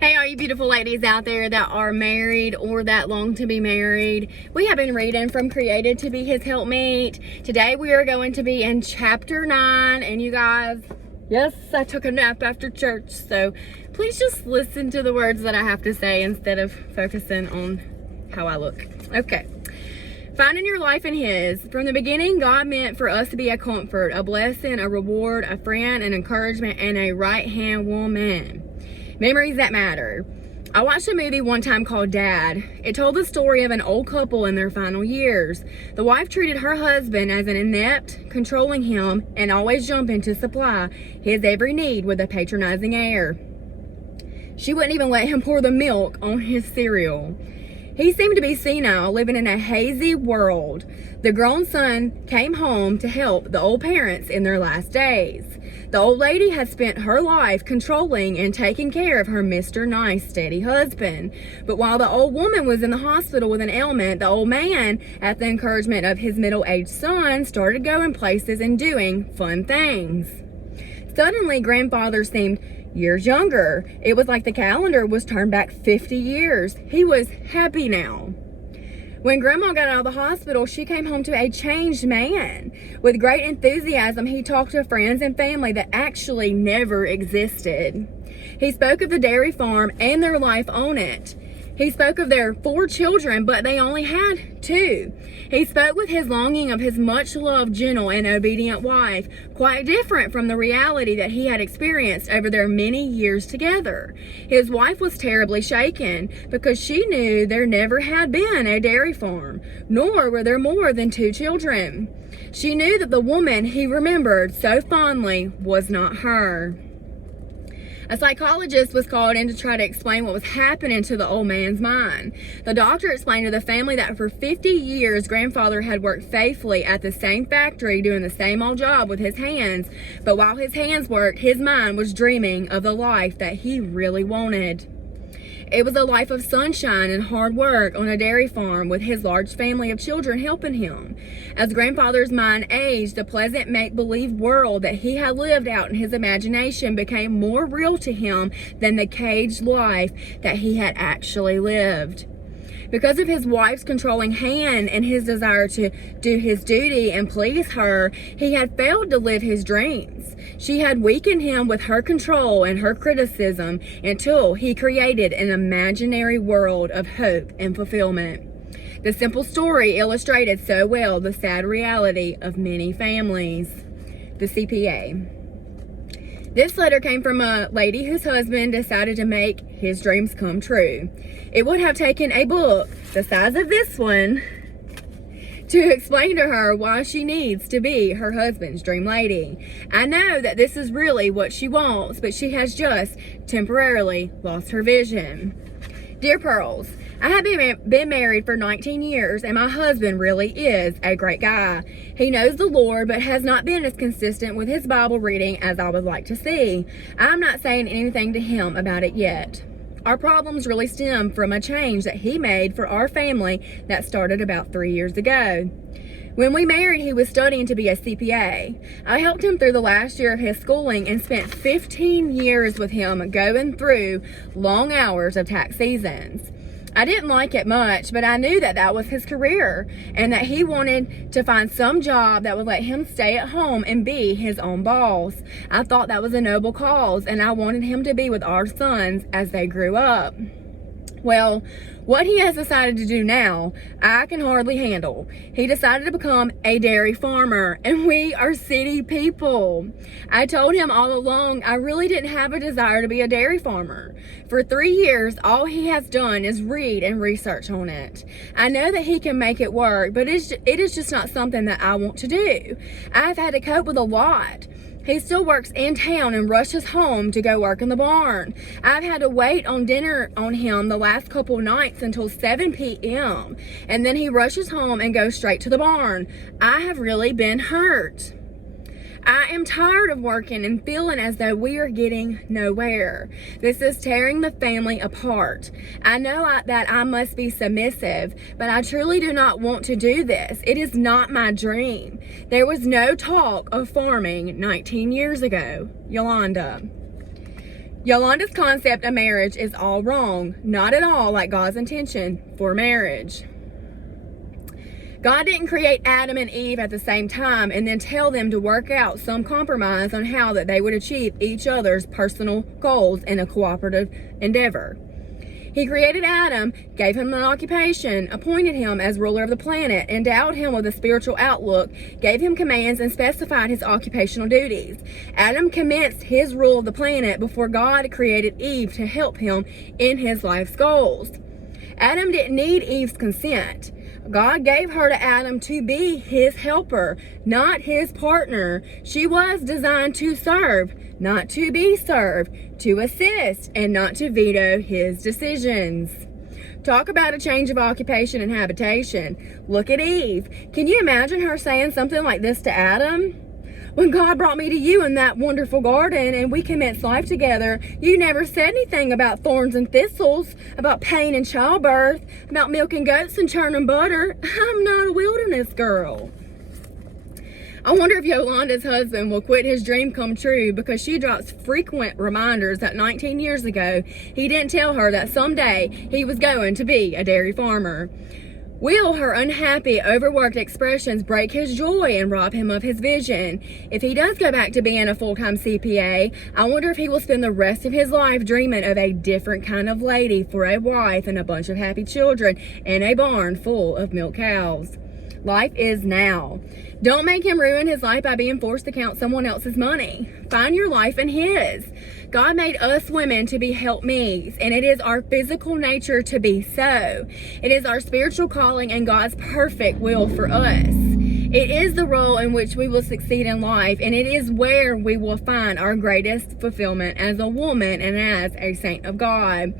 Hey, all you beautiful ladies out there that are married or that long to be married. We have been reading from Created to be His Helpmeet. Today we are going to be in chapter 9. And you guys, yes, I took a nap after church. So please just listen to the words that I have to say instead of focusing on how I look. Okay. Finding your life in His. From the beginning, God meant for us to be a comfort, a blessing, a reward, a friend, an encouragement, and a right-hand woman. Memories that matter. I watched a movie one time called Dad. It told the story of an old couple in their final years. The wife treated her husband as an inept, controlling him, and always jumping to supply his every need with a patronizing air. She wouldn't even let him pour the milk on his cereal. He seemed to be senile, living in a hazy world. The grown son came home to help the old parents in their last days. The old lady had spent her life controlling and taking care of her Mr. Nice, steady husband. But while the old woman was in the hospital with an ailment, the old man, at the encouragement of his middle-aged son, started going places and doing fun things. Suddenly, grandfather seemed years younger. It was like the calendar was turned back 50 years. He was happy now. When Grandma got out of the hospital, she came home to a changed man. With great enthusiasm, he talked to friends and family that actually never existed. He spoke of the dairy farm and their life on it. He spoke of their 4 children, but they only had 2. He spoke with his longing of his much-loved, gentle, and obedient wife, quite different from the reality that he had experienced over their many years together. His wife was terribly shaken because she knew there never had been a dairy farm, nor were there more than 2 children. She knew that the woman he remembered so fondly was not her. A psychologist was called in to try to explain what was happening to the old man's mind. The doctor explained to the family that for 50 years, grandfather had worked faithfully at the same factory doing the same old job with his hands, but while his hands worked, his mind was dreaming of the life that he really wanted. It was a life of sunshine and hard work on a dairy farm with his large family of children helping him. As grandfather's mind aged, the pleasant make-believe world that he had lived out in his imagination became more real to him than the caged life that he had actually lived. Because of his wife's controlling hand and his desire to do his duty and please her, he had failed to live his dreams. She had weakened him with her control and her criticism until he created an imaginary world of hope and fulfillment. The simple story illustrated so well the sad reality of many families. The CPA. This letter came from a lady whose husband decided to make his dreams come true. It would have taken a book the size of this one to explain to her why she needs to be her husband's dream lady. I know that this is really what she wants, but she has just temporarily lost her vision. Dear Pearls, I have been married for 19 years, and my husband really is a great guy. He knows the Lord, but has not been as consistent with his Bible reading as I would like to see. I'm not saying anything to him about it yet. Our problems really stem from a change that he made for our family that started about 3 years ago. When we married, he was studying to be a CPA. I helped him through the last year of his schooling and spent 15 years with him going through long hours of tax seasons. I didn't like it much, but I knew that that was his career and that he wanted to find some job that would let him stay at home and be his own boss. I thought that was a noble cause, and I wanted him to be with our sons as they grew up. Well, what he has decided to do now, I can hardly handle. He decided to become a dairy farmer, and we are city people. I told him all along I really didn't have a desire to be a dairy farmer. For 3 years, all he has done is read and research on it. I know that he can make it work, but it is just not something that I want to do. I've had to cope with a lot. He still works in town and rushes home to go work in the barn. I've had to wait on dinner on him the last couple nights until 7 p.m. and then he rushes home and goes straight to the barn. I have really been hurt. I am tired of working and feeling as though we are getting nowhere. This is tearing the family apart. I know that I must be submissive, but I truly do not want to do this. It is not my dream. There was no talk of farming 19 years ago. Yolanda. Yolanda's concept of marriage is all wrong, not at all like God's intention for marriage. God didn't create Adam and Eve at the same time and then tell them to work out some compromise on how that they would achieve each other's personal goals in a cooperative endeavor. He created Adam, gave him an occupation, appointed him as ruler of the planet, endowed him with a spiritual outlook, gave him commands, and specified his occupational duties. Adam commenced his rule of the planet before God created Eve to help him in his life's goals. Adam didn't need Eve's consent. God gave her to Adam to be his helper, not his partner. She was designed to serve, not to be served, to assist, and not to veto his decisions. Talk about a change of occupation and habitation. Look at Eve. Can you imagine her saying something like this to Adam? When God brought me to you in that wonderful garden and we commenced life together, you never said anything about thorns and thistles, about pain and childbirth, about milk and goats and churning butter. I'm not a wilderness girl. I wonder if Yolanda's husband will quit his dream come true because she drops frequent reminders that 19 years ago he didn't tell her that someday he was going to be a dairy farmer. Will her unhappy, overworked expressions break his joy and rob him of his vision? If he does go back to being a full-time CPA, I wonder if he will spend the rest of his life dreaming of a different kind of lady for a wife and a bunch of happy children and a barn full of milk cows. Life is now. Don't make him ruin his life by being forced to count someone else's money. Find your life in his. God made us women to be helpmeets, and it is our physical nature to be so. It is our spiritual calling and God's perfect will for us. It is the role in which we will succeed in life, and it is where we will find our greatest fulfillment as a woman and as a saint of God.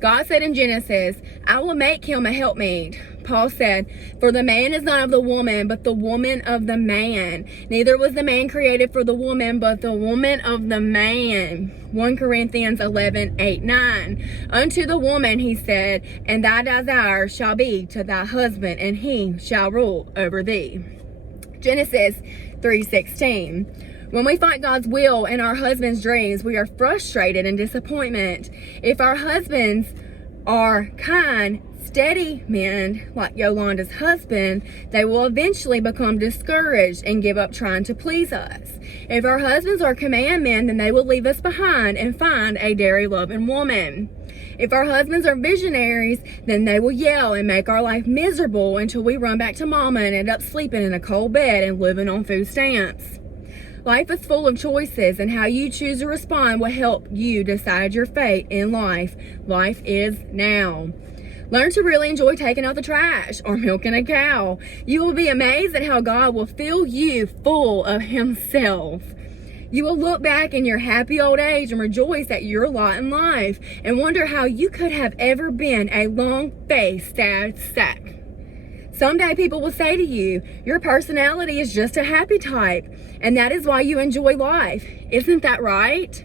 God said in Genesis, I will make him a helpmeet. Paul said, for the man is not of the woman, but the woman of the man. Neither was the man created for the woman, but the woman of the man. 1 Corinthians 11:8-9. Unto the woman he said, and thy desire shall be to thy husband, and he shall rule over thee. Genesis 3:16. When we fight God's will in our husband's dreams, we are frustrated and disappointment. If our husbands are kind, steady men like Yolanda's husband, they will eventually become discouraged and give up trying to please us. If our husbands are command men, then they will leave us behind and find a dairy-loving woman. If our husbands are visionaries, then they will yell and make our life miserable until we run back to mama and end up sleeping in a cold bed and living on food stamps. Life is full of choices, and how you choose to respond will help you decide your fate in life. Life is now. Learn to really enjoy taking out the trash or milking a cow. You will be amazed at how God will fill you full of himself. You will look back in your happy old age and rejoice at your lot in life and wonder how you could have ever been a long-faced sad sack. Someday people will say to you, your personality is just a happy type, and that is why you enjoy life. Isn't that right?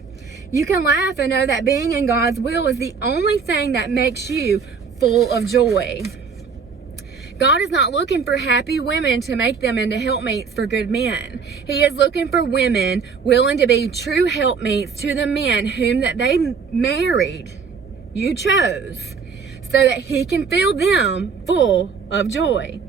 You can laugh and know that being in God's will is the only thing that makes you full of joy. God is not looking for happy women to make them into helpmates for good men. He is looking for women willing to be true helpmates to the men whom that they married, you chose, so that he can fill them full of joy.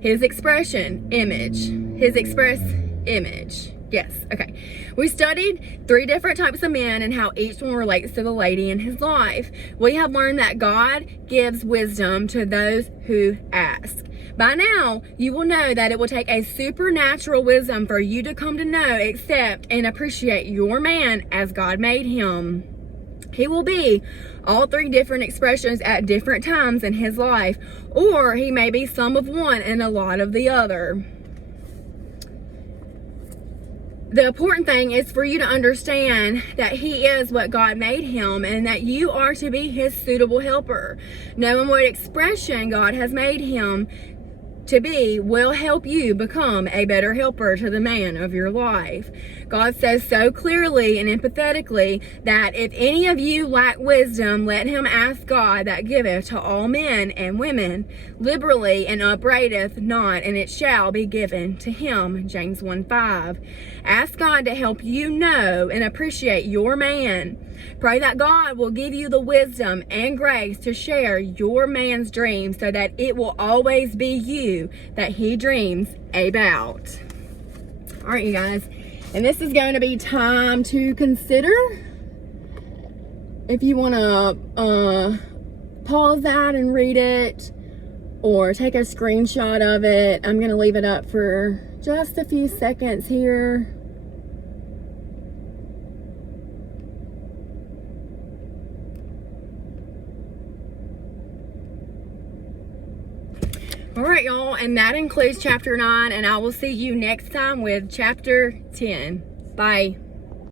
His expression, image. His express image. Yes, okay. We studied 3 different types of men and how each one relates to the lady in his life. We have learned that God gives wisdom to those who ask. By now, you will know that it will take a supernatural wisdom for you to come to know, accept, and appreciate your man as God made him. He will be all 3 different expressions at different times in his life, or he may be some of one and a lot of the other. The important thing is for you to understand that he is what God made him and that you are to be his suitable helper. Knowing what expression God has made him to be will help you become a better helper to the man of your life. God says so clearly and empathetically that if any of you lack wisdom, let him ask God that giveth to all men and women liberally and upbraideth not, and it shall be given to him. James 1:5. Ask God to help you know and appreciate your man. Pray that God will give you the wisdom and grace to share your man's dreams so that it will always be you that he dreams about. All right, you guys. And this is going to be time to consider. If you want to pause that and read it or take a screenshot of it, I'm going to leave it up for just a few seconds here. All right, y'all, and that includes chapter 9, and I will see you next time with chapter 10. Bye.